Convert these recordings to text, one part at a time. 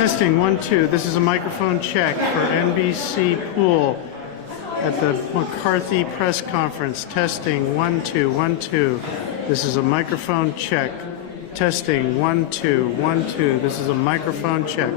Testing 1, 2. This is a microphone check for NBC Pool at the McCarthy press conference. Testing 1, 2, 1, 2. This is a microphone check. Testing 1, 2, 1, 2. This is a microphone check.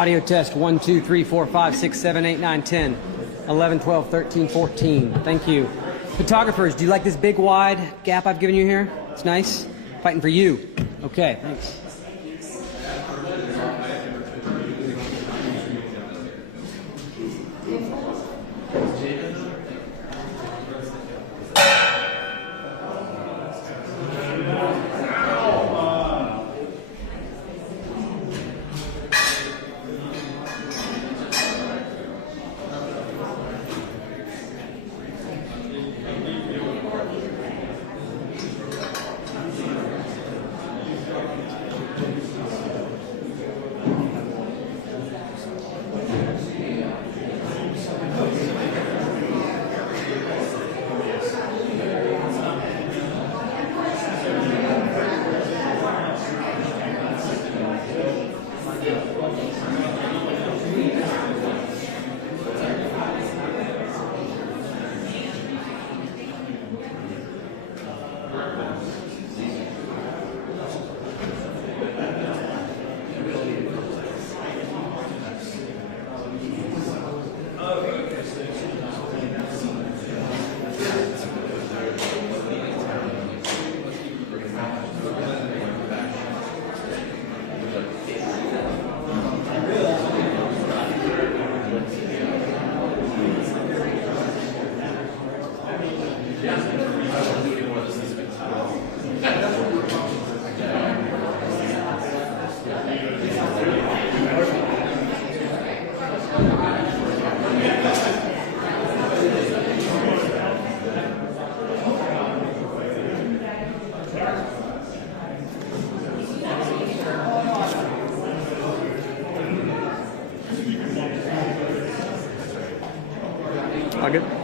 Audio test 1, 2, 3, 4, 5, 6, 7, 8, 9, 10, 11, 12, 13, 14. Thank you. Photographers, do you like this big wide gap I've given you here? It's nice. Fighting for you. Okay, thanks. All good?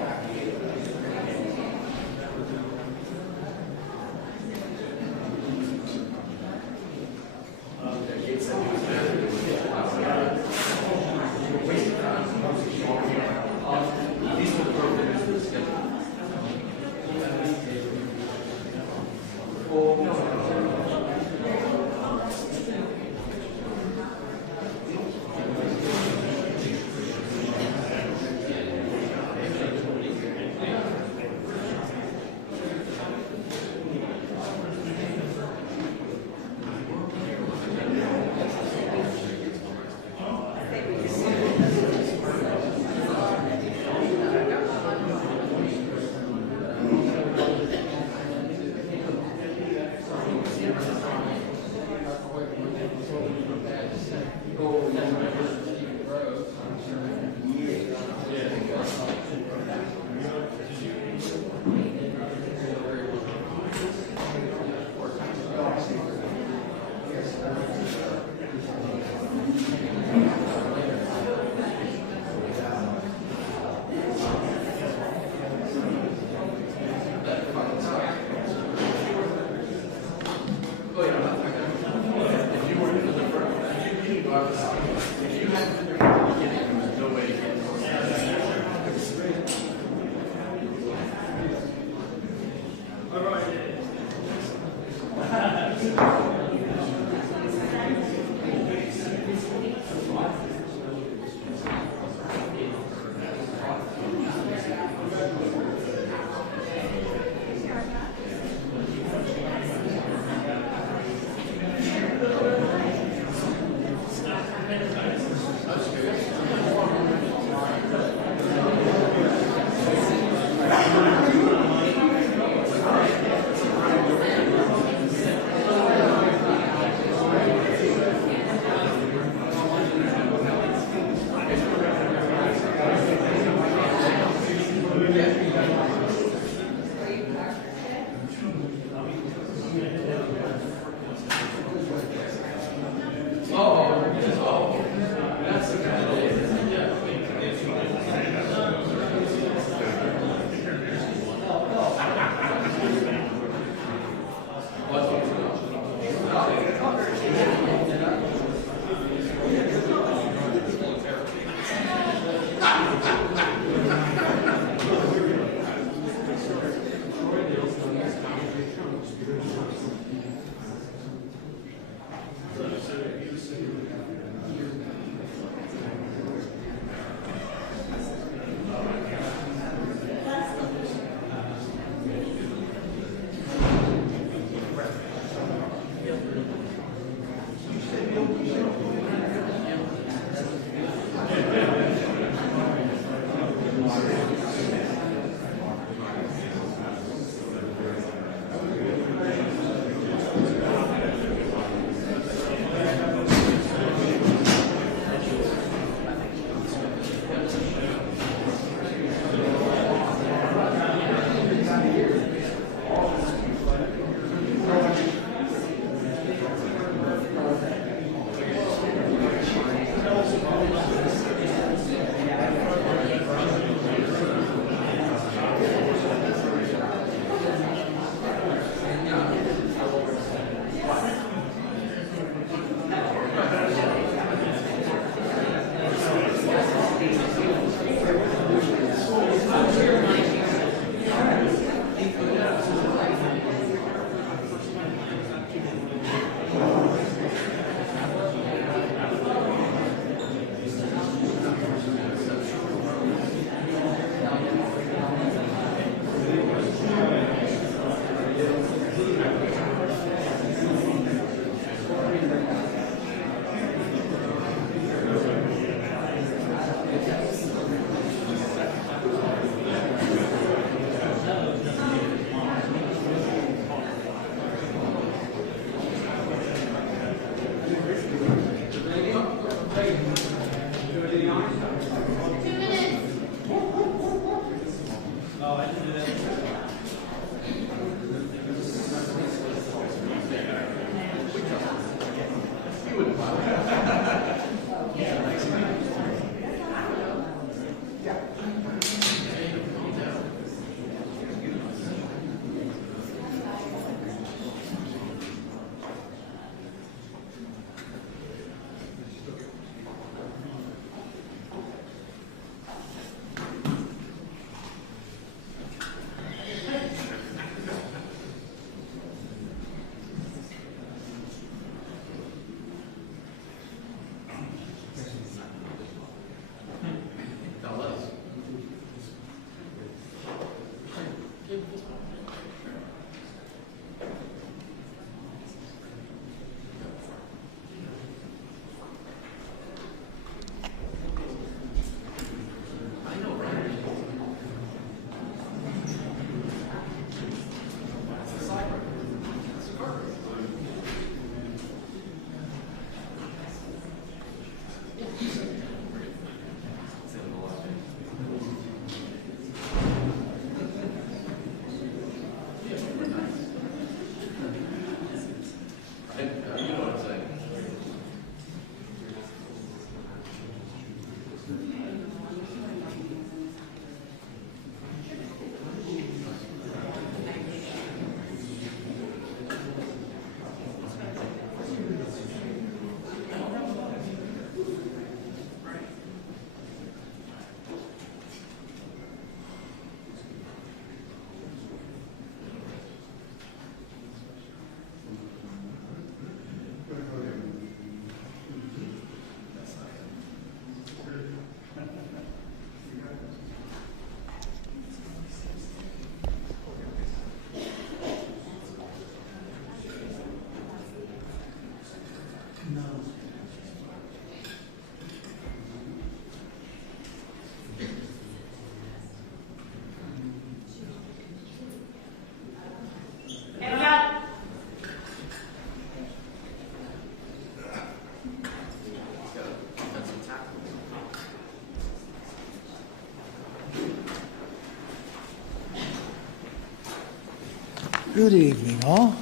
Good evening, all.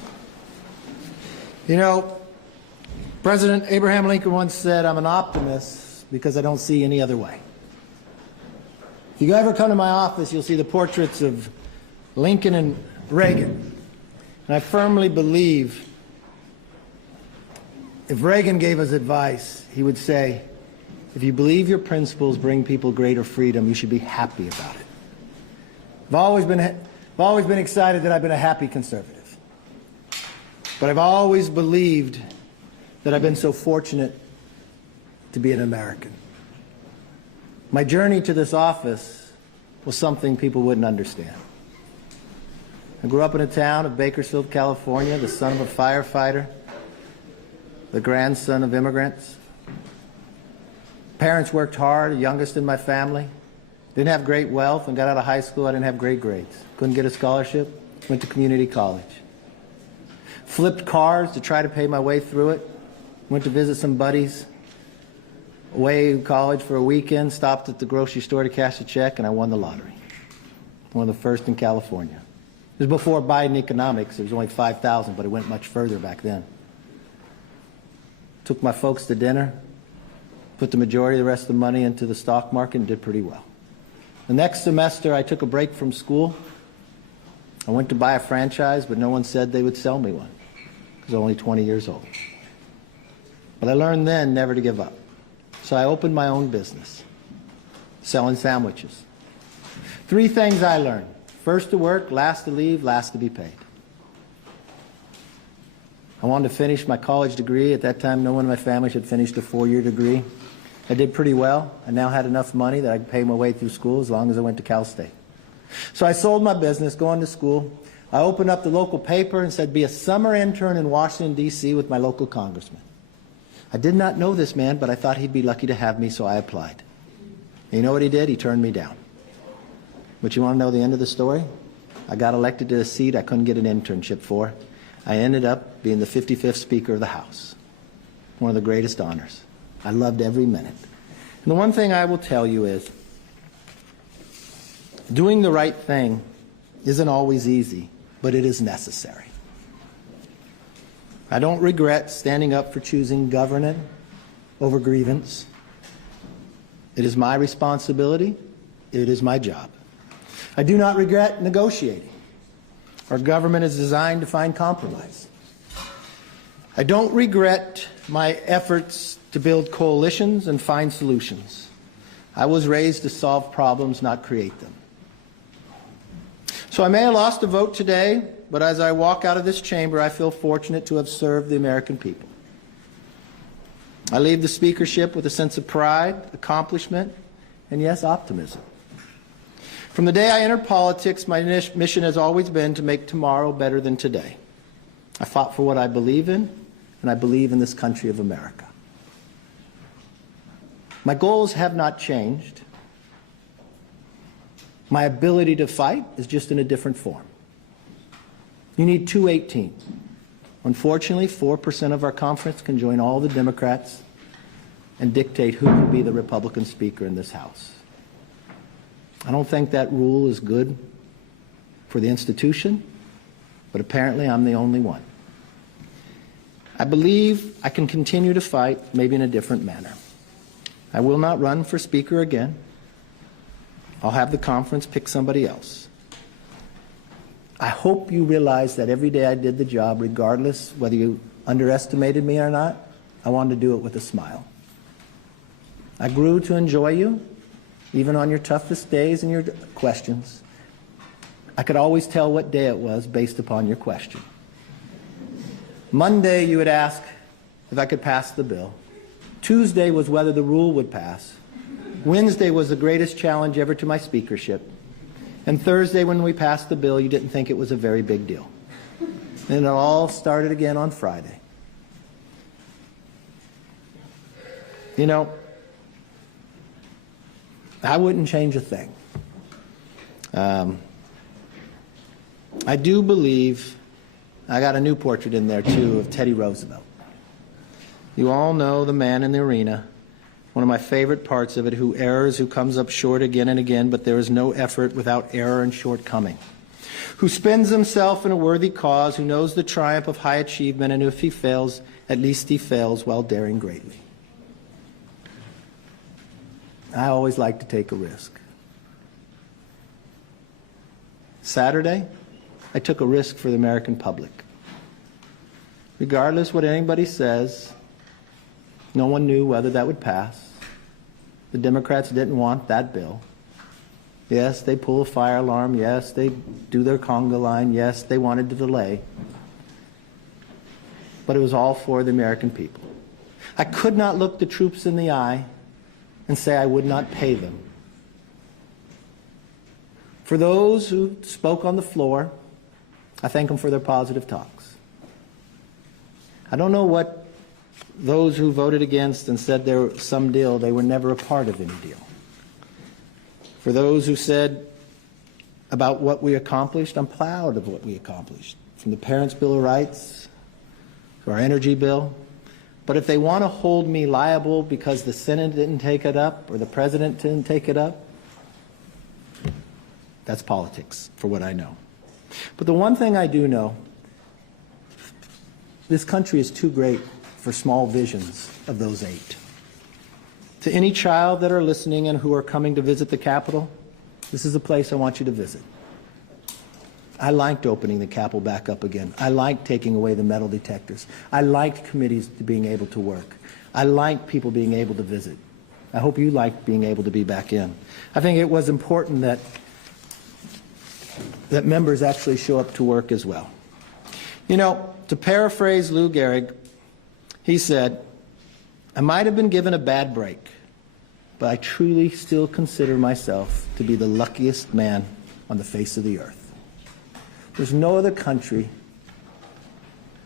You know, President Abraham Lincoln once said, "I'm an optimist because I don't see any other way." If you ever come to my office, you'll see the portraits of Lincoln and Reagan. And I firmly believe if Reagan gave us advice, he would say, if you believe your principles bring people greater freedom, you should be happy about it. I've always been excited that I've been a happy conservative. But I've always believed that I've been so fortunate to be an American. My journey to this office was something people wouldn't understand. I grew up in a town of Bakersfield, California, the son of a firefighter, the grandson of immigrants. Parents worked hard, the youngest in my family. Didn't have great wealth. When I got out of high school, I didn't have great grades. Couldn't get a scholarship. Went to community college. Flipped cars to try to pay my way through it. Went to visit some buddies away in college for a weekend. Stopped at the grocery store to cash a check, and I won the lottery. One of the first in California. It was before Biden economics. It was only 5,000, but it went much further back then. Took my folks to dinner. Put the majority of the rest of the money into the stock market and did pretty well. The next semester, I took a break from school. I went to buy a franchise, but no one said they would sell me one because I was only 20 years old. But I learned then never to give up. So I opened my own business, selling sandwiches. 3 things I learned. First to work, last to leave, last to be paid. I wanted to finish my college degree. At that time, no one in my family had finished a 4-year degree. I did pretty well. I now had enough money that I could pay my way through school as long as I went to Cal State. So I sold my business, going to school. I opened up the local paper and said, be a summer intern in Washington, D.C. with my local congressman. I did not know this man, but I thought he'd be lucky to have me, so I applied. And you know what he did? He turned me down. But you want to know the end of the story? I got elected to a seat I couldn't get an internship for. I ended up being the 55th Speaker of the House. One of the greatest honors. I loved every minute. And the one thing I will tell you is, doing the right thing isn't always easy, but it is necessary. I don't regret standing up for choosing governance over grievance. It is my responsibility. It is my job. I do not regret negotiating. Our government is designed to find compromise. I don't regret my efforts to build coalitions and find solutions. I was raised to solve problems, not create them. So I may have lost a vote today, but as I walk out of this chamber, I feel fortunate to have served the American people. I leave the speakership with a sense of pride, accomplishment, and yes, optimism. From the day I entered politics, my mission has always been to make tomorrow better than today. I fought for what I believe in, and I believe in this country of America. My goals have not changed. My ability to fight is just in a different form. You need 218. Unfortunately, 4% of our conference can join all the Democrats and dictate who can be the Republican Speaker in this House. I don't think that rule is good for the institution, but apparently I'm the only one. I believe I can continue to fight, maybe in a different manner. I will not run for Speaker again. I'll have the conference pick somebody else. I hope you realize that every day I did the job, regardless whether you underestimated me or not, I wanted to do it with a smile. I grew to enjoy you, even on your toughest days and your questions. I could always tell what day it was based upon your question. Monday, you would ask if I could pass the bill. Tuesday was whether the rule would pass. Wednesday was the greatest challenge ever to my speakership. And Thursday, when we passed the bill, you didn't think it was a very big deal. And it all started again on Friday. You know, I wouldn't change a thing. I do believe, I got a new portrait in there too of Teddy Roosevelt. You all know the man in the arena, one of my favorite parts of it, who errs, who comes up short again and again, but there is no effort without error and shortcoming. who spends himself in a worthy cause, who knows the triumph of high achievement, and if he fails, at least he fails while daring greatly. I always like to take a risk. Saturday, I took a risk for the American public. Regardless what anybody says, no one knew whether that would pass. The Democrats didn't want that bill. Yes, they pull a fire alarm. Yes, they do their conga line. Yes, they wanted to delay. But it was all for the American people. I could not look the troops in the eye and say I would not pay them. For those who spoke on the floor, I thank them for their positive talks. I don't know what those who voted against and said there was some deal, they were never a part of any deal. For those who said about what we accomplished, I'm proud of what we accomplished. From the Parents' Bill of Rights to our energy bill. But if they want to hold me liable because the Senate didn't take it up or the President didn't take it up, that's politics, for what I know. But the one thing I do know, this country is too great for small visions of those 8. To any child that are listening and who are coming to visit the Capitol, this is a place I want you to visit. I liked opening the Capitol back up again. I liked taking away the metal detectors. I liked committees being able to work. I liked people being able to visit. I hope you liked being able to be back in. I think it was important that members actually show up to work as well. You know, to paraphrase Lou Gehrig, he said, I might have been given a bad break, but I truly still consider myself to be the luckiest man on the face of the earth. There's no other country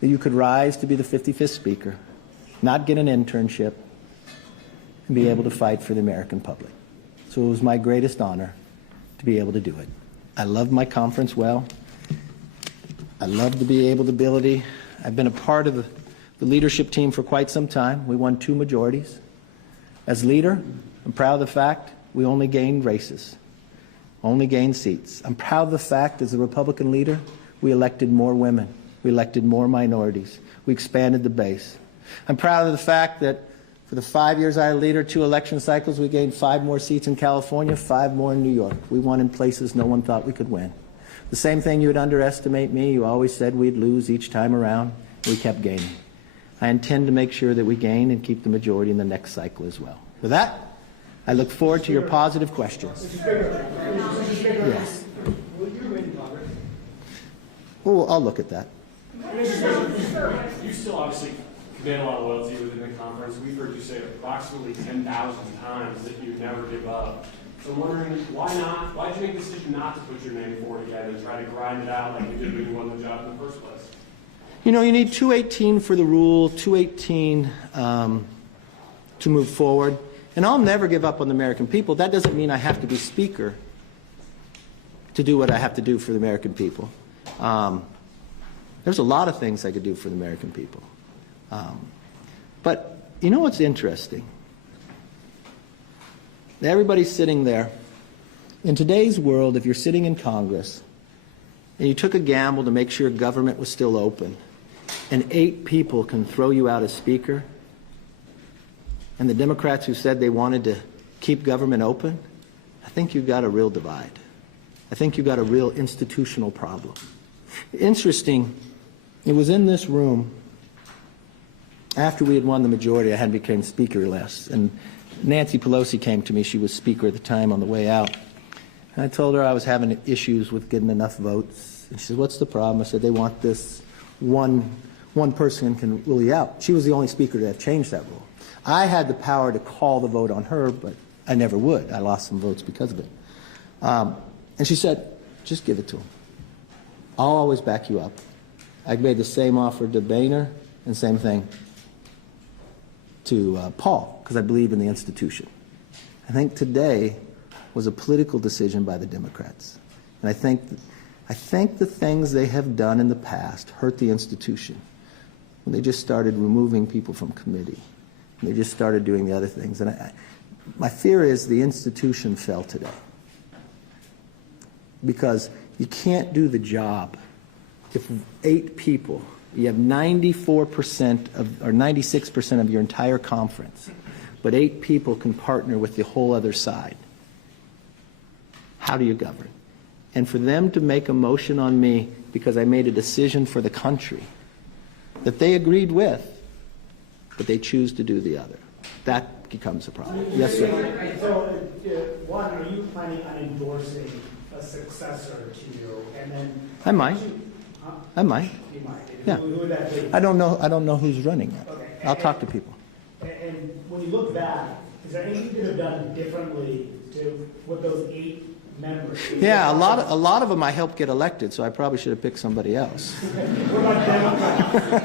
that you could rise to be the 55th Speaker, not get an internship, and be able to fight for the American public. So it was my greatest honor to be able to do it. I loved my conference well. I loved the ability. I've been a part of the leadership team for quite some time. We won 2 majorities. As leader, I'm proud of the fact we only gained races, only gained seats. I'm proud of the fact as a Republican leader, we elected more women. We elected more minorities. We expanded the base. I'm proud of the fact that for the 5 years I was leader, 2 election cycles, we gained 5 more seats in California, 5 more in New York. We won in places no one thought we could win. The same thing, you would underestimate me. You always said we'd lose each time around. We kept gaining. I intend to make sure that we gain and keep the majority in the next cycle as well. With that, I look forward to your positive questions. Yes. Oh, I'll look at that. You still obviously command a lot of loyalty within the conference. We've heard you say approximately 10,000 times that you never give up. So I'm wondering, why not? Why did you make the decision not to put your name forward again and try to grind it out like you did when you won the job in the first place? You know, you need 218 for the rule, 218 to move forward. And I'll never give up on the American people. That doesn't mean I have to be Speaker to do what I have to do for the American people. There's a lot of things I could do for the American people. But you know what's interesting? Everybody's sitting there. In today's world, if you're sitting in Congress and you took a gamble to make sure government was still open, and 8 people can throw you out as Speaker, and the Democrats who said they wanted to keep government open, I think you've got a real divide. I think you've got a real institutional problem. Interesting, it was in this room after we had won the majority, I hadn't become Speaker last, and Nancy Pelosi came to me. She was Speaker at the time on the way out. And I told her I was having issues with getting enough votes. And she said, what's the problem? I said, they want this one person can rule you out. She was the only Speaker to have changed that rule. I had the power to call the vote on her, but I never would. I lost some votes because of it. And she said, just give it to him. I'll always back you up. I made the same offer to Boehner and same thing to Paul, because I believe in the institution. I think today was a political decision by the Democrats. And I think the things they have done in the past hurt the institution. When they just started removing people from committee, and they just started doing the other things. And my fear is the institution fell today. Because You can't do the job if 8 people, you have 94% of, or 96% of your entire conference, but 8 people can partner with the whole other side. How do you govern? And for them to make a motion on me because I made a decision for the country that they agreed with, but they choose to do the other, that becomes a problem. Yes, sir. So, one, are you planning on endorsing a successor to you? And then I might. Huh? I might. You might. Yeah. Who would that be? I don't know who's running it. Okay. I'll talk to people. And when you look back, is there anything you could have done differently to with those 8 members? Yeah, a lot of them I helped get elected, so I probably should have picked somebody else. What about Democrats?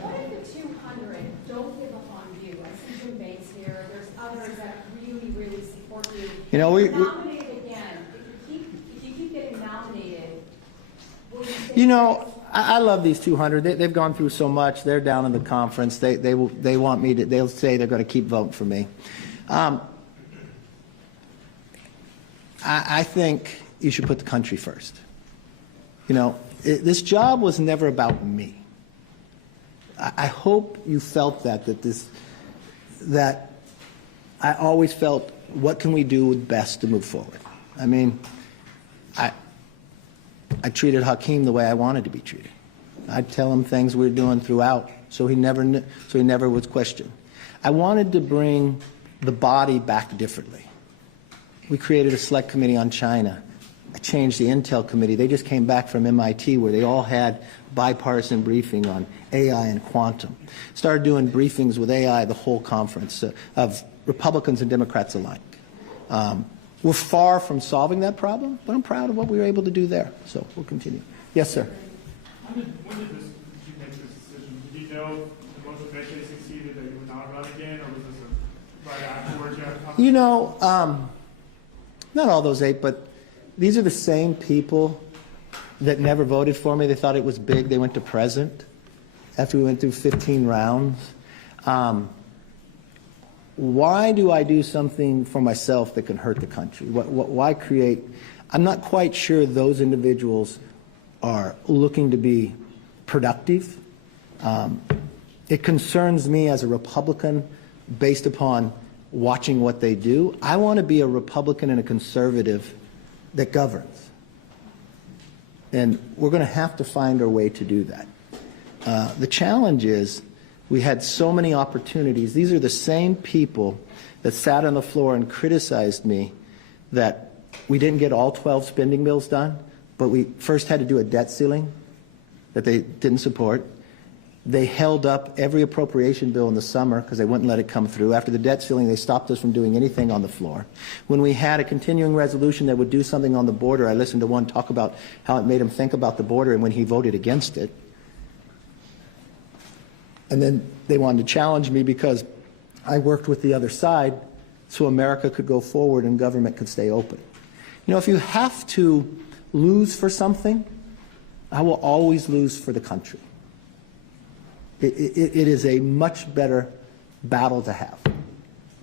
What if the 200 don't give up on you? I see Jim Bates here. There's others that really, really support you. You know, If you're nominated again, if you keep getting nominated, will you stay? You know, I love these 200. They've gone through so much. They're down in the conference. They want me to. They'll say they're going to keep voting for me. I think you should put the country first. You know, this job was never about me. I hope you felt that I always felt, what can we do best to move forward? I mean, I treated Hakeem the way I wanted to be treated. I'd tell him things we were doing throughout, so he never was questioned. I wanted to bring the body back differently. We created a select committee on China. I changed the Intel committee. They just came back from MIT where they all had bipartisan briefing on AI and quantum. Started doing briefings with AI the whole conference of Republicans and Democrats alike. We're far from solving that problem, but I'm proud of what we were able to do there. So we'll continue. Yes, sir. When did you make this decision? Did you know the most eventually succeeded that you would not run again, or was this right afterwards? You know, not all those 8, but these are the same people that never voted for me. They thought it was big. They went to present after we went through 15 rounds. Why do I do something for myself that can hurt the country? Why create? I'm not quite sure those individuals are looking to be productive. It concerns me as a Republican based upon watching what they do. I want to be a Republican and a conservative that governs. And we're going to have to find our way to do that. The challenge is we had so many opportunities. These are the same people that sat on the floor and criticized me that we didn't get all 12 spending bills done, but we first had to do a debt ceiling that they didn't support. They held up every appropriation bill in the summer because they wouldn't let it come through. After the debt ceiling, they stopped us from doing anything on the floor. When we had a continuing resolution that would do something on the border, I listened to one talk about how it made him think about the border and when he voted against it. And then they wanted to challenge me because I worked with the other side so America could go forward and government could stay open. You know, if you have to lose for something, I will always lose for the country. It is a much better battle to have.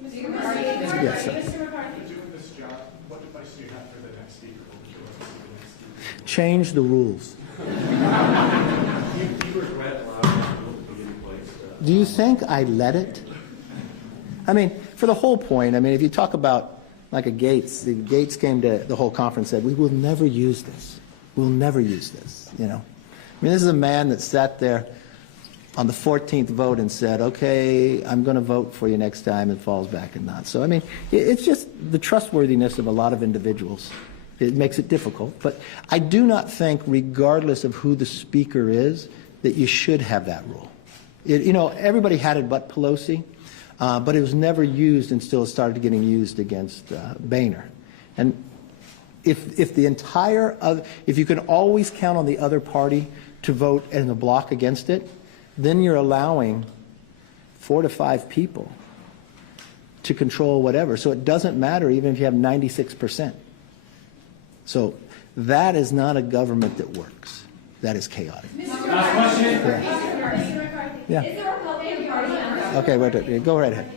Mr. McCarthy, Yes, sir. Mr. McCarthy. Doing this job, what advice do you have for the next speaker? What would you like to see the next speaker? Change the rules. Do you regret allowing people to be in place? Do you think I let it? I mean, for the whole point, I mean, if you talk about like a Gates, the Gates came to the whole conference and said, we will never use this. We'll never use this, you know. I mean, this is a man that sat there on the 14th vote and said, okay, I'm going to vote for you next time, and falls back and not. So, I mean, it's just the trustworthiness of a lot of individuals. It makes it difficult. But I do not think, regardless of who the speaker is, that you should have that rule. You know, everybody had it but Pelosi, but it was never used until it started getting used against Boehner. And if the entire other, if you can always count on the other party to vote in a block against it, then you're allowing 4 to 5 people to control whatever. So it doesn't matter even if you have 96%. So that is not a government that works. That is chaotic. Last question. Mr. McCarthy. Yeah. Is the Republican Party on Okay, wait, go right ahead.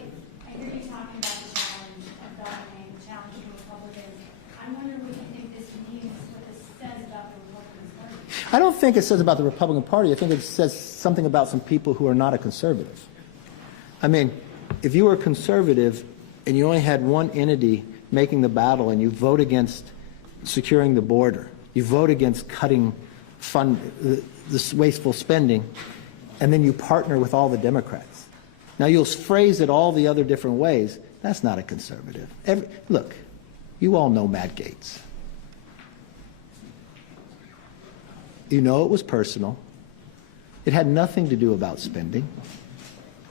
I hear you talking about the challenge of governing, challenging Republicans. I'm wondering what you think this means, what this says about the I don't think it says about the Republican Party. I think it says something about some people who are not a conservative. I mean, if you were a conservative and you only had one entity making the battle and you vote against securing the border, you vote against cutting this wasteful spending, and then you partner with all the Democrats. Now, you'll phrase it all the other different ways. That's not a conservative. Look, you all know Matt Gaetz. You know it was personal. It had nothing to do about spending.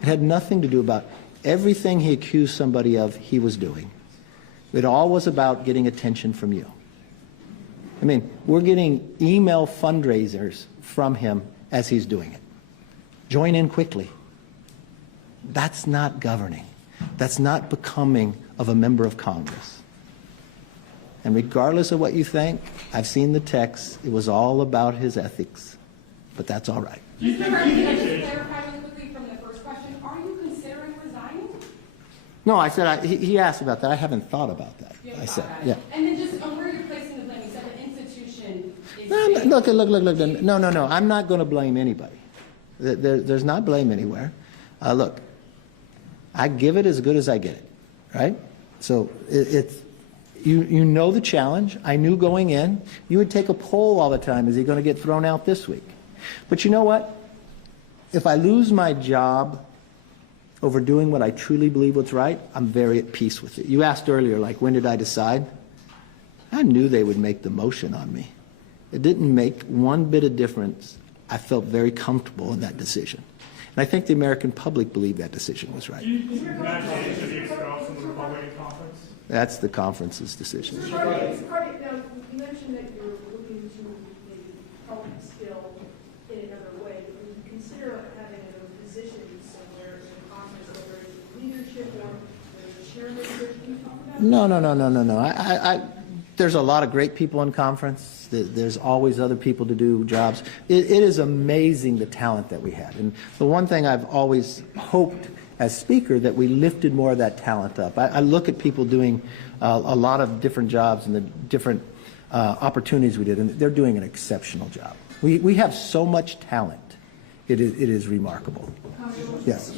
It had nothing to do about everything he accused somebody of he was doing. It all was about getting attention from you. I mean, we're getting email fundraisers from him as he's doing it. Join in quickly. That's not governing. That's not becoming of a member of Congress. And regardless of what you think, I've seen the text. It was all about his ethics. But that's all right. Mr. Murphy, can I just clarify really quickly from the first question? Are you considering resigning? No, I said, he asked about that. I haven't thought about that. I said, yeah. And then just on where you're placing the blame, you said the institution is... Look. No. I'm not going to blame anybody. There's not blame anywhere. Look, I give it as good as I get it, right? So you know the challenge. I knew going in. You would take a poll all the time. Is he going to get thrown out this week? But you know what? If I lose my job over doing what I truly believe was right, I'm very at peace with it. You asked earlier, like, when did I decide? I knew they would make the motion on me. It didn't make one bit of difference. I felt very comfortable in that decision. And I think the American public believed that decision was right. Matt Gaetz should be expelled from the Republican conference? That's the conference's decision. Mr. McCarthy, now, you mentioned that you're looking to maybe help skill in another way. But would you consider having a position somewhere in Congress, whether it's leadership or the chairman? Can you talk about that? No. There's a lot of great people in conference. There's always other people to do jobs. It is amazing the talent that we had. And the one thing I've always hoped as Speaker that we lifted more of that talent up. I look at people doing a lot of different jobs and the different opportunities we did, and they're doing an exceptional job. We have so much talent. It is remarkable. Yes.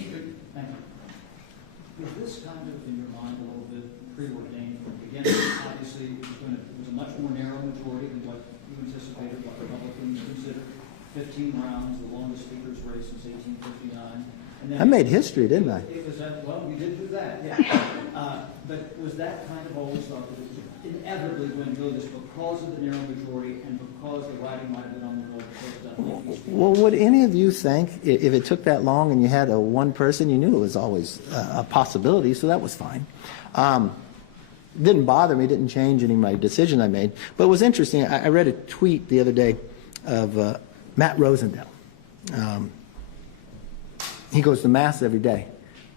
Was this kind of in your mind a little bit preordained from the beginning? Obviously, it was a much more narrow majority than what you anticipated, what Republicans considered. 15 rounds, the longest speaker's race since 1859. And then I made history, didn't I? It was well, you did do that, yeah. But was that kind of always thought that it was inevitably going to go this because of the narrow majority and because the writing might have been on the wall? Well, would any of you think if it took that long and you had one person, you knew it was always a possibility, so that was fine. Didn't bother me, didn't change any of my decision I made. But it was interesting. I read a tweet the other day of Matt Rosendale. He goes to Mass every day.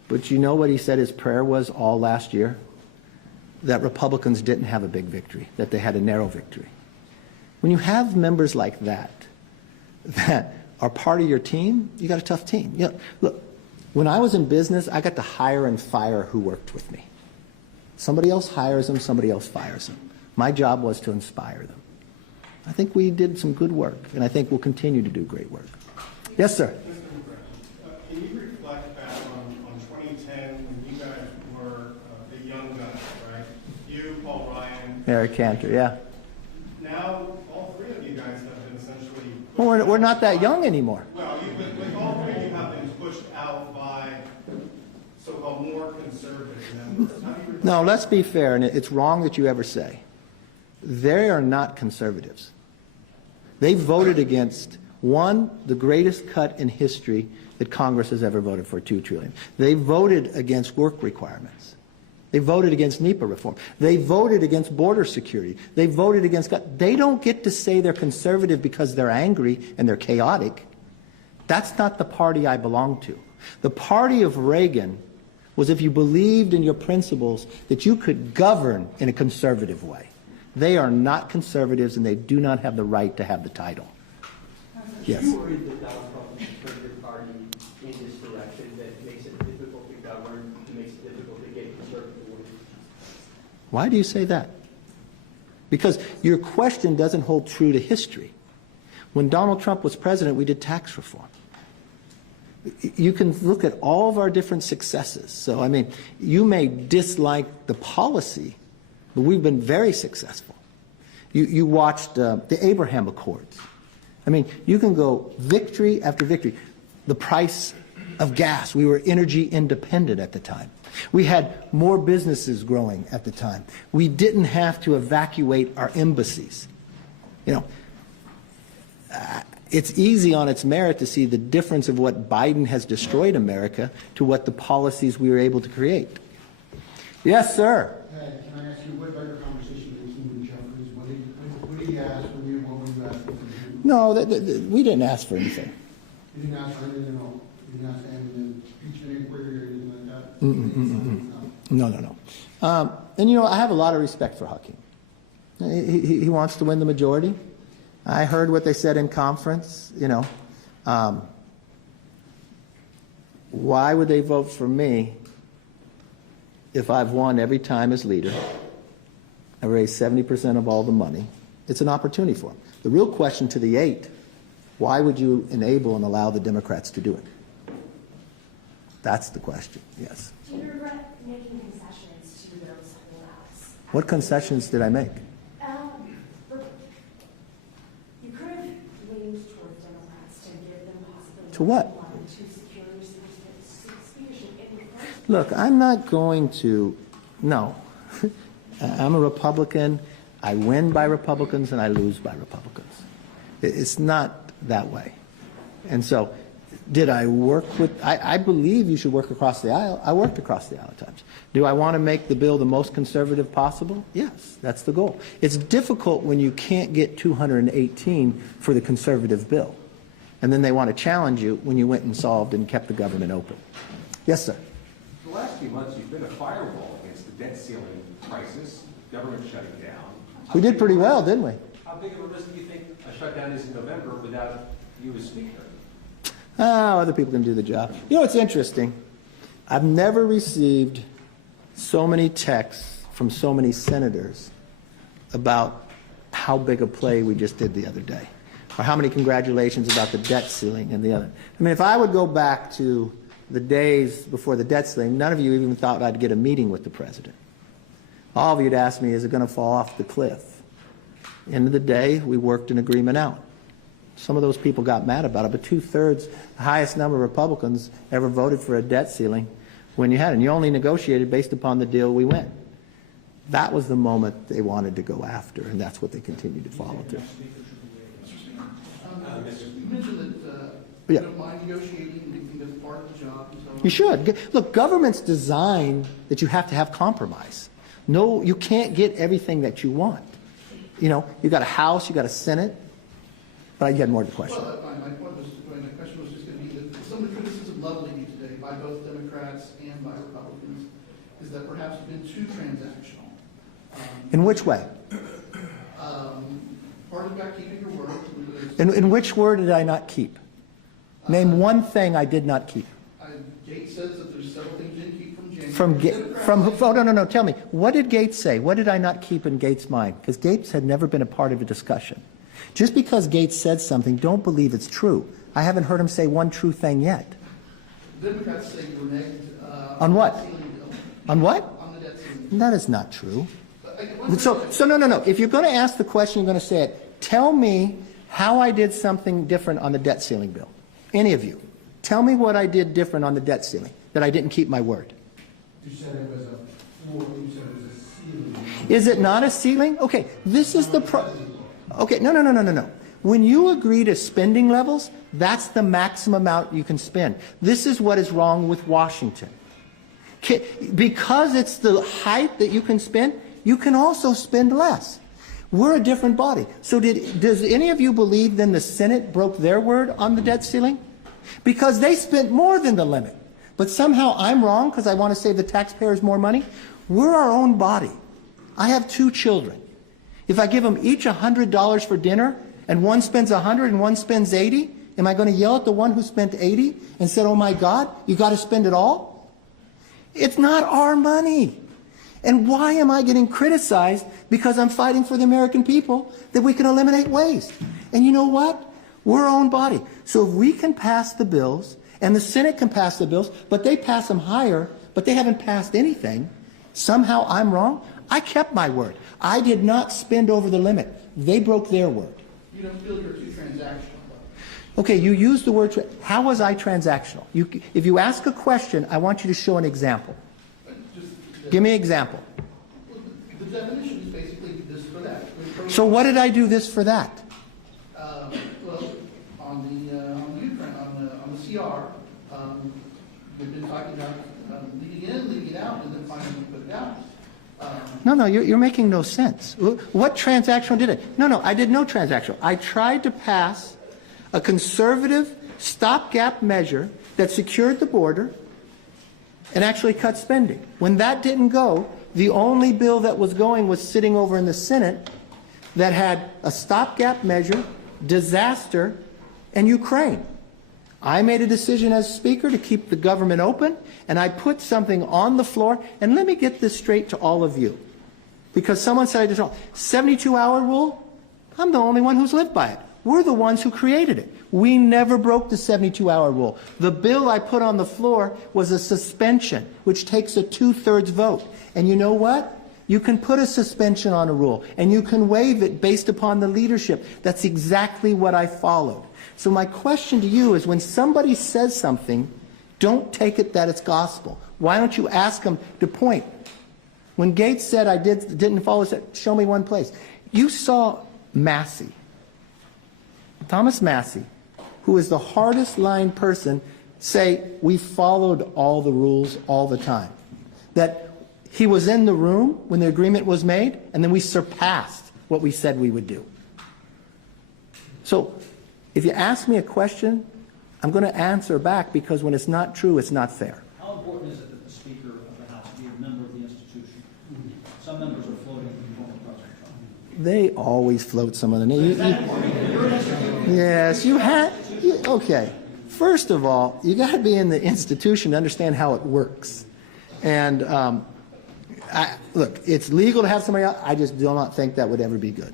But you know what he said his prayer was all last year? That Republicans didn't have a big victory, that they had a narrow victory. When you have members like that are part of your team, you got a tough team. You know, look, when I was in business, I got to hire and fire who worked with me. Somebody else hires them, somebody else fires them. My job was to inspire them. I think we did some good work, and I think we'll continue to do great work. Yes, sir. Can you reflect back on 2010 when you guys were the young guys, right? You, Paul Ryan, Eric Cantor, yeah. Now all three of you guys have been essentially... Well, we're not that young anymore. Well, with all three of you have been pushed out by so-called more conservative members. How do you reflect? No, let's be fair, and it's wrong that you ever say. They are not conservatives. They voted against, one, the greatest cut in history that Congress has ever voted for, $2 trillion. They voted against work requirements. They voted against NEPA reform. They voted against border security. They voted against... They don't get to say they're conservative because they're angry and they're chaotic. That's not the party I belong to. The party of Reagan was if you believed in your principles that you could govern in a conservative way. They are not conservatives and they do not have the right to have the title. Yes. You worried that Donald Trump's conservative party in this direction that makes it difficult to govern, makes it difficult to get conservative voices? Why do you say that? Because your question doesn't hold true to history. When Donald Trump was president, we did tax reform. You can look at all of our different successes. So, I mean, you may dislike the policy, but we've been very successful. You watched the Abraham Accords. I mean, you can go victory after victory. The price of gas, we were energy independent at the time. We had more businesses growing at the time. We didn't have to evacuate our embassies. You know, it's easy on its merit to see the difference of what Biden has destroyed America to what the policies we were able to create. Yes, sir. Can I ask you, what about your conversation with you and Jeffries? What did he ask from you? What were you asking from him? No, we didn't ask for anything. You didn't ask for anything at all? You didn't ask for anything, impeachment inquiry or anything like that? No. And, you know, I have a lot of respect for Hakeem. He wants to win the majority. I heard what they said in conference, you know. Why would they vote for me if I've won every time as leader? I raised 70% of all the money. It's an opportunity for them. The real question to the 8, why would you enable and allow the Democrats to do it? That's the question, yes. Do you regret making concessions to those holdouts? What concessions did I make? You could have leaned towards Democrats to give them possibility To what? to secure your speakership in the first. Look, I'm not going to, no. I'm a Republican. I win by Republicans and I lose by Republicans. It's not that way. And so, did I work with, I believe you should work across the aisle. I worked across the aisle at times. Do I want to make the bill the most conservative possible? Yes, that's the goal. It's difficult when you can't get 218 for the conservative bill. And then they want to challenge you when you went and solved and kept the government open. Yes, sir. The last few months, you've been a firewall against the debt ceiling crisis, government shutting down. We did pretty well, didn't we? How big of a risk do you think a shutdown is in November without you as speaker? Oh, other people can do the job. You know, it's interesting. I've never received so many texts from so many senators about how big a play we just did the other day, or how many congratulations about the debt ceiling and the other. I mean, if I would go back to the days before the debt ceiling, none of you even thought I'd get a meeting with the president. All of you'd ask me, is it going to fall off the cliff? End of the day, we worked an agreement out. Some of those people got mad about it, but 2/3, the highest number of Republicans ever voted for a debt ceiling when you had it. And you only negotiated based upon the deal we went. That was the moment they wanted to go after, and that's what they continued to follow through. You mentioned that you don't mind negotiating, you think that's part of the job and so on. You should. Look, government's designed that you have to have compromise. No, you can't get everything that you want. You know, you got a House, you got a Senate. But you had more to the question. Well, my point was, my question was just going to be that some of the criticism leveled at you today by both Democrats and by Republicans is that perhaps you've been too transactional. In which way? Part about keeping your word. In which word did I not keep? Name one thing I did not keep. Gates says that there's several things you didn't keep from January. Oh, no. Tell me. What did Gates say? What did I not keep in Gates' mind? Because Gates had never been a part of a discussion. Just because Gates said something, don't believe it's true. I haven't heard him say one true thing yet. Democrats say you reneged on what? On what? On the debt ceiling. That is not true. So no. If you're going to ask the question, you're going to say it. Tell me how I did something different on the debt ceiling bill. Any of you. Tell me what I did different on the debt ceiling, that I didn't keep my word. You said it was a floor, you said it was a ceiling. Is it not a ceiling? Okay, this is the Okay, no. When you agree to spending levels, that's the maximum amount you can spend. This is what is wrong with Washington. Because it's the height that you can spend, you can also spend less. We're a different body. So does any of you believe then the Senate broke their word on the debt ceiling? Because they spent more than the limit. But somehow I'm wrong because I want to save the taxpayers more money? We're our own body. I have 2 children. If I give them each $100 for dinner, and one spends 100 and one spends 80, am I going to yell at the one who spent 80 and said, oh my God, you got to spend it all? It's not our money. And why am I getting criticized because I'm fighting for the American people that we can eliminate waste? And you know what? We're our own body. So if we can pass the bills, and the Senate can pass the bills, but they pass them higher, but they haven't passed anything, somehow I'm wrong? I kept my word. I did not spend over the limit. They broke their word. You don't feel you're too transactional, though. Okay, you used the word, how was I transactional? If you ask a question, I want you to show an example. Give me an example. The definition is basically this for that. So what did I do this for that? Well, on the CR, we've been talking about leaving it in, leaving it out, and then finally we put it out. No, you're making no sense. What transactional did it? No, I did no transactional. I tried to pass a conservative stopgap measure that secured the border and actually cut spending. When that didn't go, the only bill that was going was sitting over in the Senate that had a stopgap measure, disaster, and Ukraine. I made a decision as Speaker to keep the government open, and I put something on the floor. And let me get this straight to all of you, because someone said I did wrong. 72-hour rule, I'm the only one who's lived by it. We're the ones who created it. We never broke the 72-hour rule. The bill I put on the floor was a suspension, which takes a 2/3 vote. And you know what? You can put a suspension on a rule, and you can waive it based upon the leadership. That's exactly what I followed. So my question to you is, when somebody says something, don't take it that it's gospel. Why don't you ask them to point? When Gates said I didn't follow, said, show me one place. You saw Massey, Thomas Massey, who is the hardest line person, say we followed all the rules all the time. That he was in the room when the agreement was made, and then we surpassed what we said we would do. So if you ask me a question, I'm going to answer back, because when it's not true, it's not fair. How important is it that the Speaker of the House be a member of the institution? Some members are floating in former President Trump. They always float some of the names. Yes, you had. Okay. First of all, you got to be in the institution to understand how it works. And look, it's legal to have somebody else. I just do not think that would ever be good.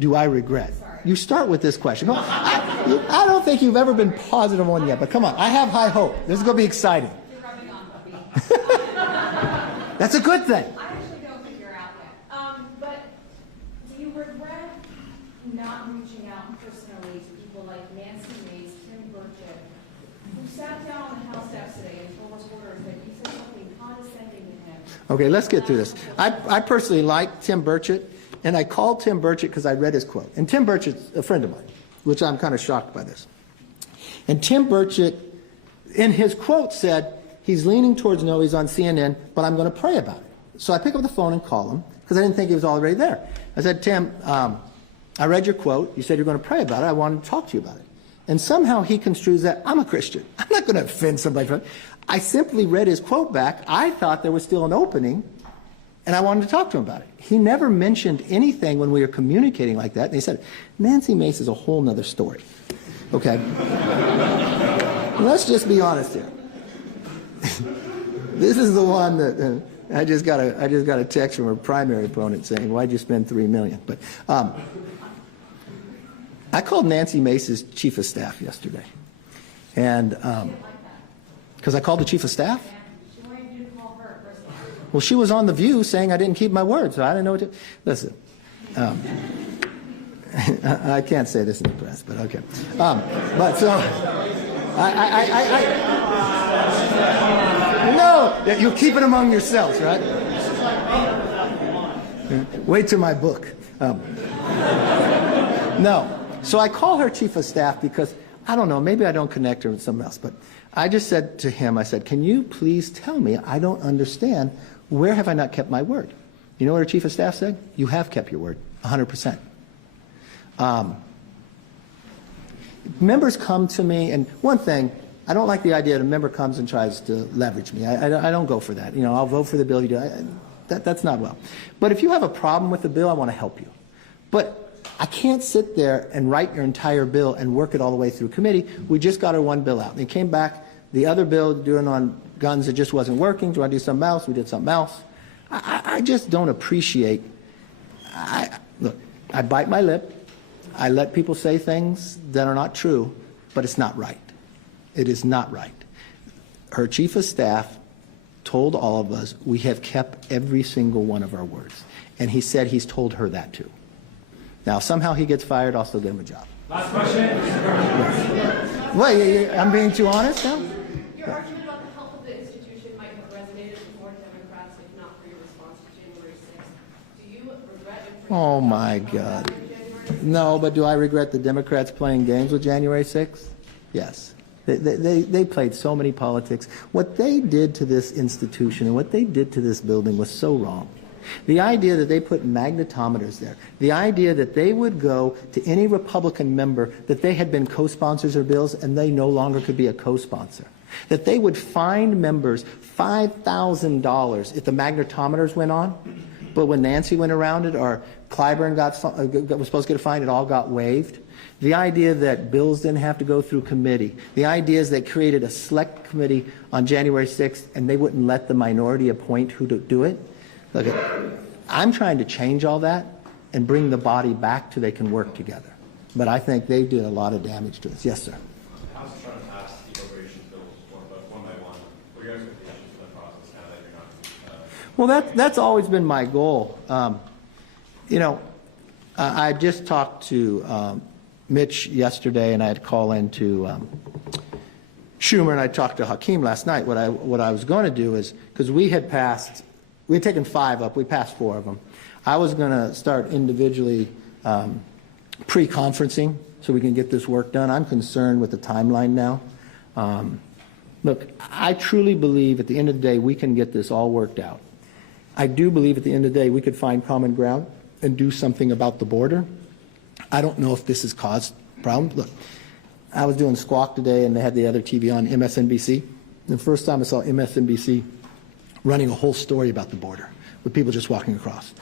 Do I regret? You start with this question. No, I don't think you've ever been positive on yet, but come on. I have high hope. This is going to be exciting. You're rubbing on, puppy. That's a good thing. I actually don't think you're out yet. But do you regret not reaching out personally to people like Nancy Mace, Tim Burchett, who sat down on the House steps today and told reporters that you said something condescending to him? Okay, let's get through this. I personally like Tim Burchett, and I called Tim Burchett because I read his quote. And Tim Burchett's a friend of mine, which I'm kind of shocked by this. And Tim Burchett, in his quote, said, he's leaning towards no, he's on CNN, but I'm going to pray about it. So I pick up the phone and call him, because I didn't think he was already there. I said, Tim, I read your quote. You said you're going to pray about it. I wanted to talk to you about it. And somehow he construes that, I'm a Christian. I'm not going to offend somebody. I simply read his quote back. I thought there was still an opening, and I wanted to talk to him about it. He never mentioned anything when we were communicating like that. And he said, Nancy Mace is a whole nother story. Okay? Let's just be honest here. This is the one that I just got a text from her primary opponent saying, why'd you spend $3 million? But I called Nancy Mace's chief of staff yesterday. And because I called the chief of staff? Well, she was on The View saying I didn't keep my word, so I didn't know what to... Listen, I can't say this in the press, but okay. But so, no, you keep it among yourselves, right? Wait till my book. No. So I call her chief of staff because, I don't know, maybe I don't connect her with someone else, but I just said to him, I said, can you please tell me, I don't understand, where have I not kept my word? You know what her chief of staff said? You have kept your word, 100%. Members come to me, and one thing, I don't like the idea that a member comes and tries to leverage me. I don't go for that. You know, I'll vote for the bill you do. That's not well. But if you have a problem with the bill, I want to help you. But I can't sit there and write your entire bill and work it all the way through committee. We just got our one bill out. And it came back, the other bill doing on guns, it just wasn't working. Do you want to do something else? We did something else. I just don't appreciate. Look, I bite my lip. I let people say things that are not true, but it's not right. It is not right. Her chief of staff told all of us we have kept every single one of our words. And he said he's told her that too. Now, somehow he gets fired, I'll still give him a job. Last question. Wait, I'm being too honest now? Your argument about the health of the institution might have resonated with more Democrats if not for your response to January 6th. Do you regret it? Oh, my God. No, but do I regret the Democrats playing games with January 6th? Yes. They played so many politics. What they did to this institution and what they did to this building was so wrong. The idea that they put magnetometers there, the idea that they would go to any Republican member that they had been co-sponsors of bills and they no longer could be a co-sponsor, that they would fine members $5,000 if the magnetometers went on, but when Nancy went around it or Clyburn was supposed to get a fine, it all got waived. The idea that bills didn't have to go through committee, the idea is they created a select committee on January 6th and they wouldn't let the minority appoint who to do it. Look, I'm trying to change all that and bring the body back to they can work together. But I think they did a lot of damage to us. Yes, sir. The House is trying to pass the immigration bills one by one. What are your expectations for the process now that you're not? Well, that's always been my goal. I just talked to Mitch yesterday, and I had to call into Schumer, and I talked to Hakeem last night. What I was going to do is, because we had taken 5 up, we passed 4 of them. I was going to start individually pre-conferencing so we can get this work done. I'm concerned with the timeline now. Look, I truly believe at the end of the day we can get this all worked out. I do believe at the end of the day we could find common ground and do something about the border. I don't know if this has caused problems. Look, I was doing Squawk today and they had the other TV on, MSNBC. The first time I saw MSNBC running a whole story about the border with people just walking across.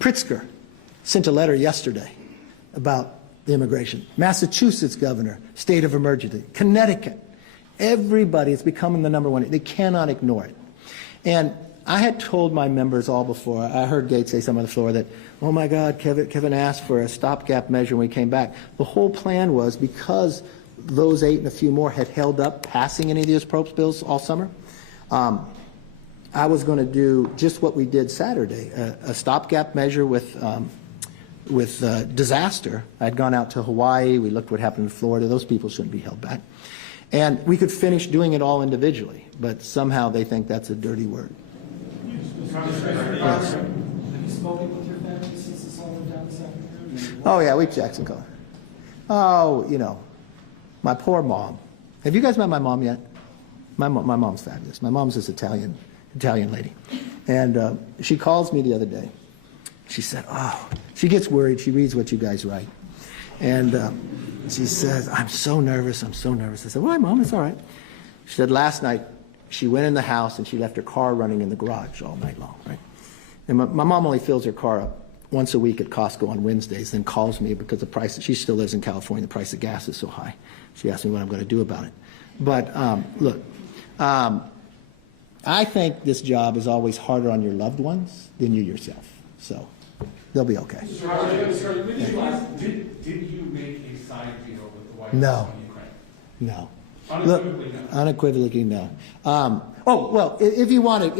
Pritzker sent a letter yesterday about the immigration. Massachusetts governor, state of emergency. Connecticut. Everybody is becoming the number one. They cannot ignore it. And I had told my members all before, I heard Gates say something on the floor that, oh my God, Kevin asked for a stopgap measure when we came back. The whole plan was because those 8 and a few more had held up passing any of these approach bills all summer, I was going to do just what we did Saturday, a stopgap measure with disaster. I'd gone out to Hawaii. We looked what happened in Florida. Those people shouldn't be held back. And we could finish doing it all individually, but somehow they think that's a dirty word. Yes. Have you spoken with your family since this all went down this afternoon? Oh, yeah, we Jackson Color. Oh, my poor mom. Have you guys met my mom yet? My mom's fabulous. My mom's this Italian lady. And she calls me the other day. She said, she gets worried. She reads what you guys write. And she says, I'm so nervous. I said, why, Mom? It's all right. She said, last night she went in the house and she left her car running in the garage all night long, right? And my mom only fills her car up once a week at Costco on Wednesdays, then calls me because the price, she still lives in California, the price of gas is so high. She asked me what I'm going to do about it. But look, I think this job is always harder on your loved ones than you yourself. So they'll be okay. Did you make a side deal with the White House No. on Ukraine? No. Unequivocally no. Unequivocally no. Well, if you want to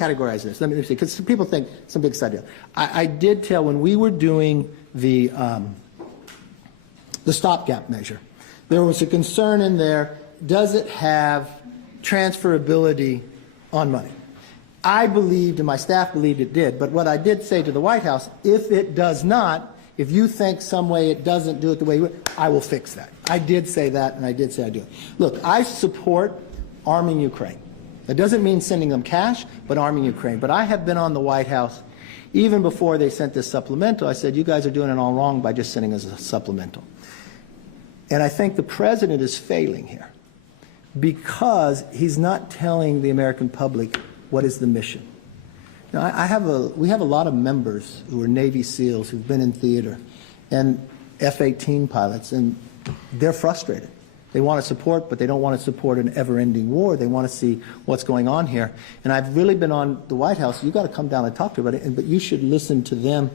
categorize this, let me see, because people think some big side deal. I did tell when we were doing the stopgap measure, there was a concern in there. Does it have transferability on money? I believed, and my staff believed it did. But what I did say to the White House, if it does not, if you think some way it doesn't do it the way you would, I will fix that. I did say that, and I did say I do it. Look, I support arming Ukraine. That doesn't mean sending them cash, but arming Ukraine. But I have been on the White House even before they sent this supplemental. I said, you guys are doing it all wrong by just sending us a supplemental. And I think the president is failing here because he's not telling the American public what is the mission. Now, we have a lot of members who are Navy SEALs who've been in theater and F-18 pilots, and they're frustrated. They want to support, but they don't want to support an ever-ending war. They want to see what's going on here. And I've really been on the White House. You've got to come down and talk to them about it, but you should listen to them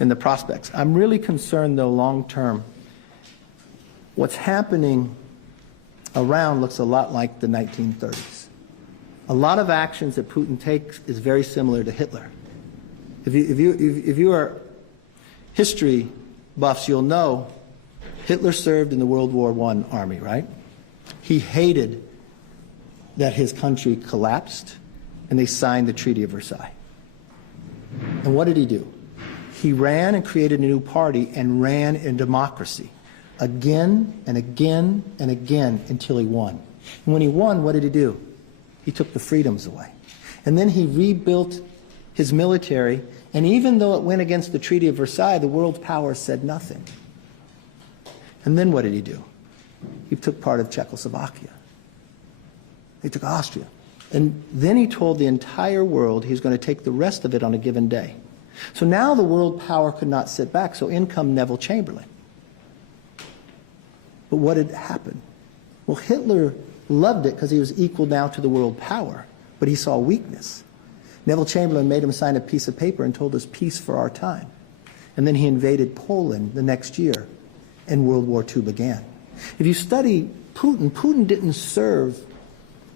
in the prospects. I'm really concerned, though, long term. What's happening around looks a lot like the 1930s. A lot of actions that Putin takes is very similar to Hitler. If you are history buffs, you'll know Hitler served in the World War I army, right? He hated that his country collapsed, and they signed the Treaty of Versailles. And what did he do? He ran and created a new party and ran in democracy again and again and again until he won. And when he won, what did he do? He took the freedoms away. And then he rebuilt his military, and even though it went against the Treaty of Versailles, the world powers said nothing. And then what did he do? He took part of Czechoslovakia. He took Austria. And then he told the entire world he was going to take the rest of it on a given day. So now the world power could not sit back, so in come Neville Chamberlain. But what had happened? Well, Hitler loved it because he was equal now to the world power, but he saw weakness. Neville Chamberlain made him sign a piece of paper and told us peace for our time. And then he invaded Poland the next year, and World War II began. If you study Putin, Putin didn't serve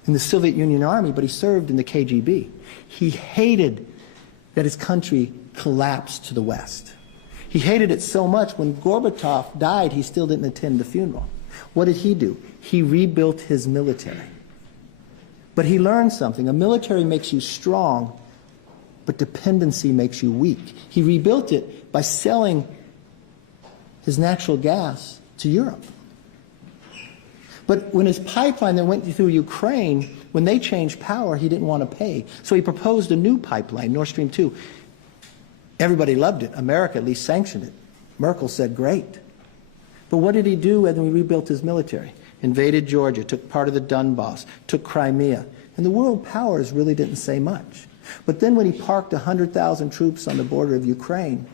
in the Soviet Union army, but he served in the KGB. He hated that his country collapsed to the West. He hated it so much when Gorbachev died, he still didn't attend the funeral. What did he do? He rebuilt his military. But he learned something. A military makes you strong, but dependency makes you weak. He rebuilt it by selling his natural gas to Europe. But when his pipeline that went through Ukraine, when they changed power, he didn't want to pay. So he proposed a new pipeline, Nord Stream 2. Everybody loved it. America at least sanctioned it. Merkel said, great. But what did he do when he rebuilt his military? Invaded Georgia, took part of the Donbass, took Crimea. And the world powers really didn't say much. But then when he parked 100,000 troops on the border of Ukraine,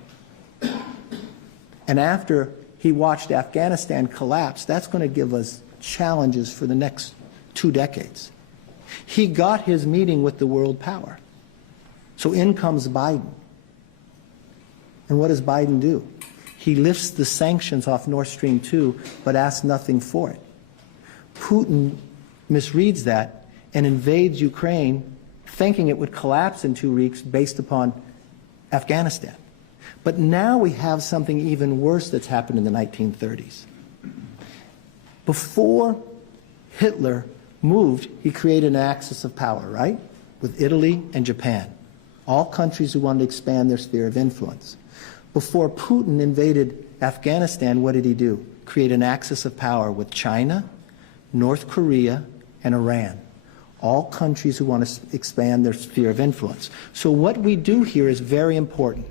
and after he watched Afghanistan collapse, that's going to give us challenges for the next 2 decades. He got his meeting with the world power. So in comes Biden. And what does Biden do? He lifts the sanctions off Nord Stream 2, but asks nothing for it. Putin misreads that and invades Ukraine, thinking it would collapse in 2 weeks based upon Afghanistan. But now we have something even worse that's happened in the 1930s. Before Hitler moved, he created an axis of power, right? With Italy and Japan, all countries who wanted to expand their sphere of influence. Before Putin invaded Afghanistan, what did he do? Create an axis of power with China, North Korea, and Iran, all countries who want to expand their sphere of influence. So what we do here is very important.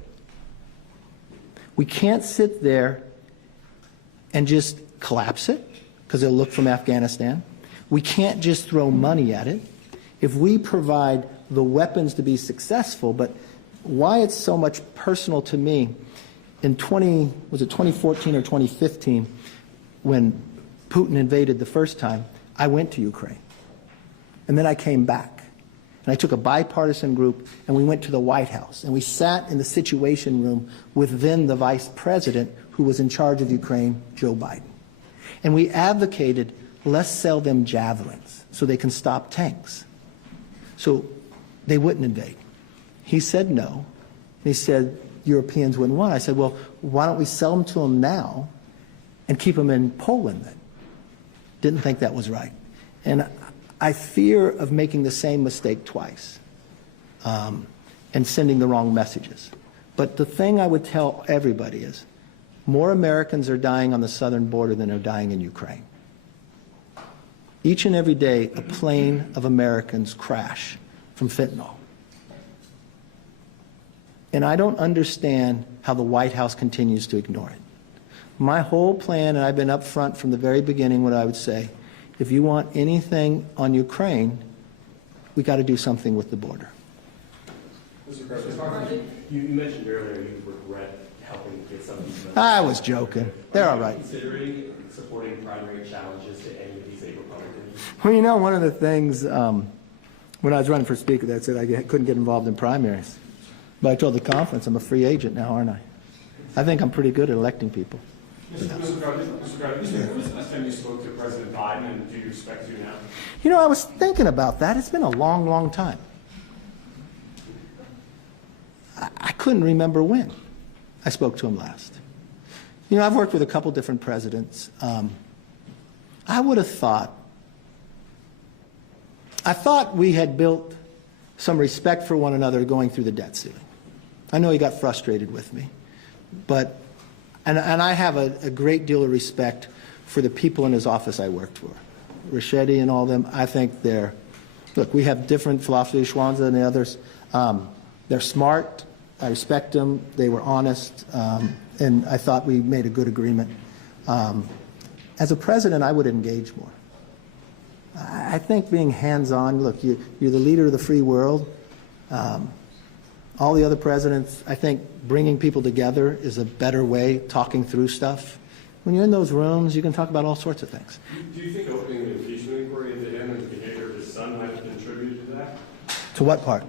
We can't sit there and just collapse it, because they'll look from Afghanistan. We can't just throw money at it. If we provide the weapons to be successful, but why it's so much personal to me, in 2014 or 2015, when Putin invaded the first time, I went to Ukraine. And then I came back. And I took a bipartisan group, and we went to the White House. And we sat in the Situation Room with then the vice president who was in charge of Ukraine, Joe Biden. And we advocated, let's sell them javelins so they can stop tanks. So they wouldn't invade. He said no. He said Europeans wouldn't want it. I said, well, why don't we sell them to them now and keep them in Poland then? Didn't think that was right. And I fear of making the same mistake twice and sending the wrong messages. But the thing I would tell everybody is, more Americans are dying on the southern border than are dying in Ukraine. Each and every day, a plane of Americans crash from fentanyl. And I don't understand how the White House continues to ignore it. My whole plan, and I've been up front from the very beginning, what I would say, if you want anything on Ukraine, we got to do something with the border. Mr. President, you mentioned earlier you regret helping get some of these. I was joking. They're all right. Considering supporting primary challenges to any of these eight Republicans? Well, you know, one of the things when I was running for Speaker, that said I couldn't get involved in primaries. But I told the conference I'm a free agent now, aren't I? I think I'm pretty good at electing people. Mr. McCarthy, when was the last time you spoke to President Biden, and do you expect to now? You know, I was thinking about that. It's been a long, long time. I couldn't remember when I spoke to him last. You know, I've worked with a couple different presidents. I would have thought, I thought we had built some respect for one another going through the debt ceiling. I know he got frustrated with me, but, and I have a great deal of respect for the people in his office I worked for. Rachetti and all them, I think they're, look, we have different philosophies, Schwanza and the others. They're smart, I respect them, they were honest, and I thought we made a good agreement. As a president, I would engage more. I think being hands-on, look, you're the leader of the free world. All the other presidents, I think bringing people together is a better way, talking through stuff. When you're in those rooms, you can talk about all sorts of things. Do you think opening an impeachment inquiry into him and the behavior of his son might have contributed to that? To what part?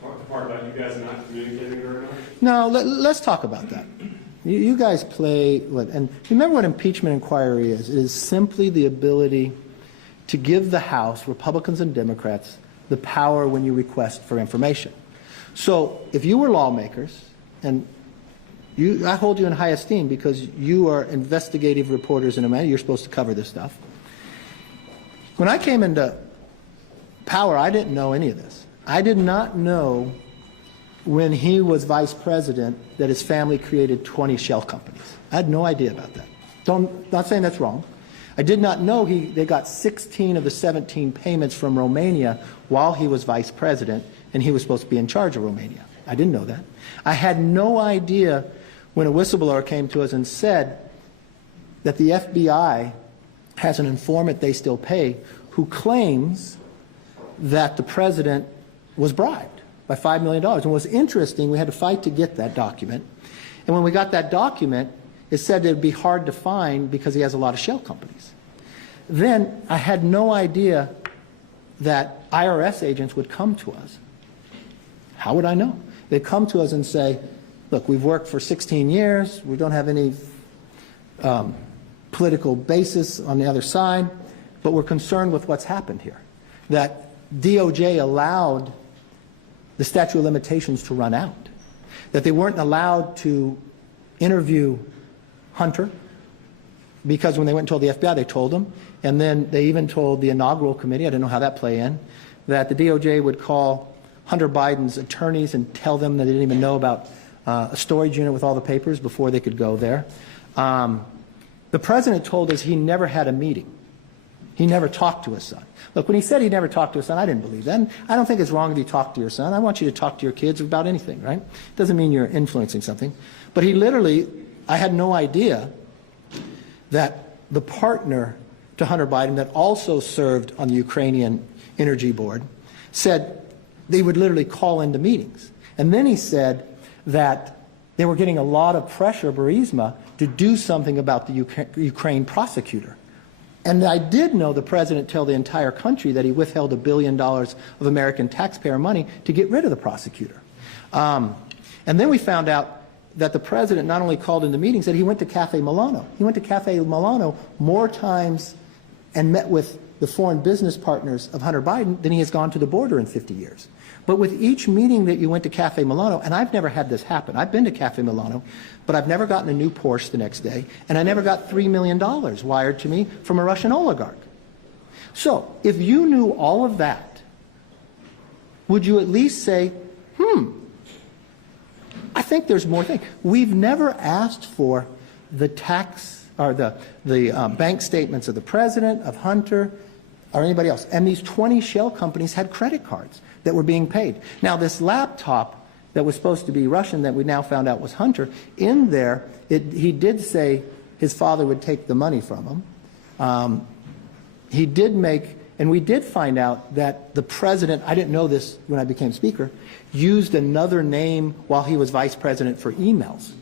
The part about you guys not communicating very much? No, let's talk about that. You guys play, and remember what impeachment inquiry is. It is simply the ability to give the House, Republicans and Democrats, the power when you request for information. So if you were lawmakers, and I hold you in high esteem because you are investigative reporters in America, you're supposed to cover this stuff. When I came into power, I didn't know any of this. I did not know when he was vice president that his family created 20 shell companies. I had no idea about that. Not saying that's wrong. I did not know they got 16 of the 17 payments from Romania while he was vice president, and he was supposed to be in charge of Romania. I didn't know that. I had no idea when a whistleblower came to us and said that the FBI has an informant they still pay who claims that the president was bribed by $5 million. And what's interesting, we had to fight to get that document. And when we got that document, it said it would be hard to find because he has a lot of shell companies. Then I had no idea that IRS agents would come to us. How would I know? They'd come to us and say, look, we've worked for 16 years. We don't have any political basis on the other side, but we're concerned with what's happened here. That DOJ allowed the statute of limitations to run out. That they weren't allowed to interview Hunter because when they went and told the FBI, they told them. And then they even told the inaugural committee, I didn't know how that play in, that the DOJ would call Hunter Biden's attorneys and tell them that they didn't even know about a storage unit with all the papers before they could go there. The president told us he never had a meeting. He never talked to his son. Look, when he said he never talked to his son, I didn't believe that. And I don't think it's wrong if you talk to your son. I want you to talk to your kids about anything, right? Doesn't mean you're influencing something. But he literally, I had no idea that the partner to Hunter Biden that also served on the Ukrainian Energy Board said they would literally call into meetings. And then he said that they were getting a lot of pressure, Burisma, to do something about the Ukraine prosecutor. And I did know the president tell the entire country that he withheld $1 billion of American taxpayer money to get rid of the prosecutor. And then we found out that the president not only called into meetings, that he went to Cafe Milano. He went to Cafe Milano more times and met with the foreign business partners of Hunter Biden than he has gone to the border in 50 years. But with each meeting that you went to Cafe Milano, and I've never had this happen. I've been to Cafe Milano, but I've never gotten a new Porsche the next day, and I never got $3 million wired to me from a Russian oligarch. So if you knew all of that, would you at least say, I think there's more things. We've never asked for the tax or the bank statements of the president, of Hunter, or anybody else. And these 20 shell companies had credit cards that were being paid. Now, this laptop that was supposed to be Russian that we now found out was Hunter, in there, he did say his father would take the money from him. He did make, and we did find out that the president, I didn't know this when I became speaker, used another name while he was vice president for emails.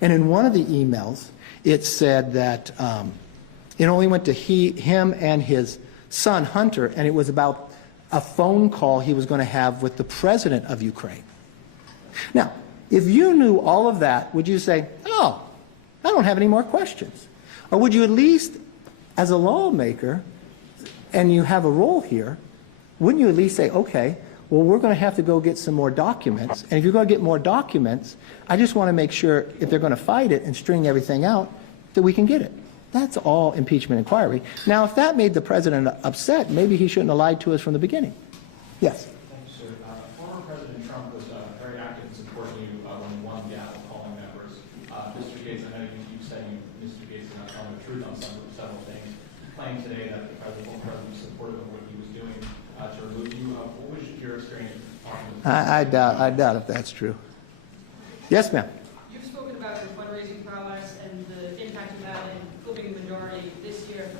And in one of the emails, it said that it only went to him and his son, Hunter, and it was about a phone call he was going to have with the president of Ukraine. Now, If you knew all of that, would you say, oh, I don't have any more questions? Or would you at least, as a lawmaker, and you have a role here, wouldn't you at least say, okay, well, we're going to have to go get some more documents. And if you're going to get more documents, I just want to make sure if they're going to fight it and string everything out, that we can get it. That's all impeachment inquiry. Now, if that made the president upset, maybe he shouldn't have lied to us from the beginning. Yes? Thank you, sir. Former President Trump was very active in supporting you when you won the gavel calling members. Mr. Gates, I know you keep saying Mr. Gates is not telling the truth on several things. You claim today that the former president was supportive of what he was doing to remove you. What was your experience talking to I doubt if that's true. Yes, ma'am. You've spoken about your fundraising prowess and the impact of that in flipping the majority this year.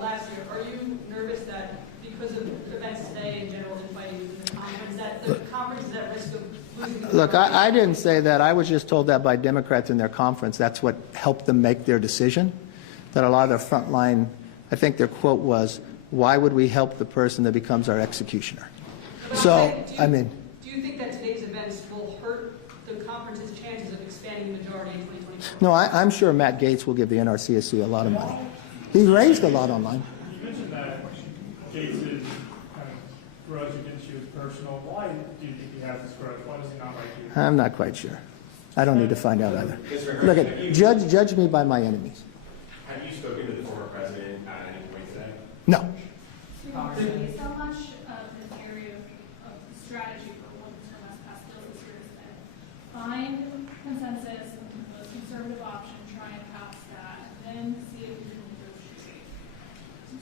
Last year, are you nervous that because of events today and general infighting within the conference, that the conference is at risk of losing the Look, majority? I didn't say that. I was just told that by Democrats in their conference. That's what helped them make their decision. That a lot of their frontline, I think their quote was, why would we help the person that becomes our executioner? But So, do you think that today's events will hurt the conference's chances of expanding the majority in 2024? no, I'm sure Matt Gaetz will give the NRCSC a lot of money. He raised a lot on mine. You mentioned that Gates' kind of grudge against you is personal. Why do you think he has this grudge? Why does he not like you? I'm not quite sure. I don't need to find out either. Look, judge me by my enemies. Have you spoken to the former president at any point today? No. It's so much of an area of strategy for one term has passed bills this year is that find consensus, the most conservative option, try and pass that, and then see if we can negotiate.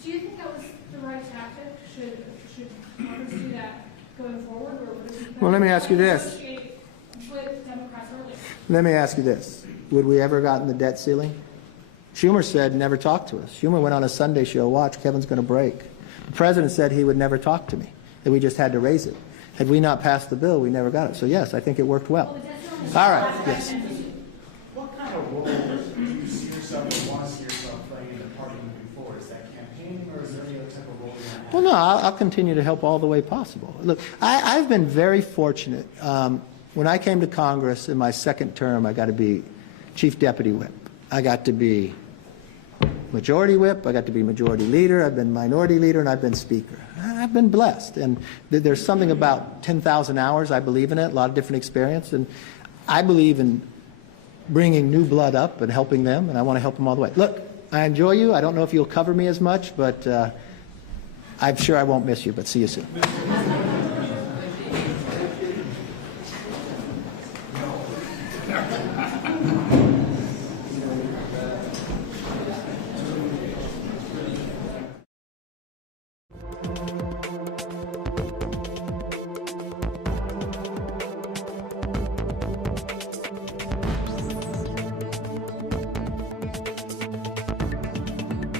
Do you think that was the right tactic? Should Congress do that going forward, or would it be Well, let me ask you this. negotiate with Democrats earlier? Let me ask you this. Would we ever gotten the debt ceiling? Schumer said never talk to us. Schumer went on a Sunday show, watch, Kevin's going to break. The president said he would never talk to me, that we just had to raise it. Had we not passed the bill, we never got it. So yes, I think it worked well. All right, yes. What kind of role do you see yourself or want to see yourself playing in the party moving forward? Is that campaigning, or is there any other type of role you want to have? Well, no, I'll continue to help all the way possible. Look, I've been very fortunate. When I came to Congress in my second term, I got to be Chief Deputy Whip. I got to be Majority Whip, I got to be Majority Leader, I've been Minority Leader, and I've been Speaker. I've been blessed, and there's something about 10,000 hours, I believe in it, a lot of different experience, and I believe in bringing new blood up and helping them, and I want to help them all the way. Look, I enjoy you. I don't know if you'll cover me as much, but I'm sure I won't miss you, but see you soon.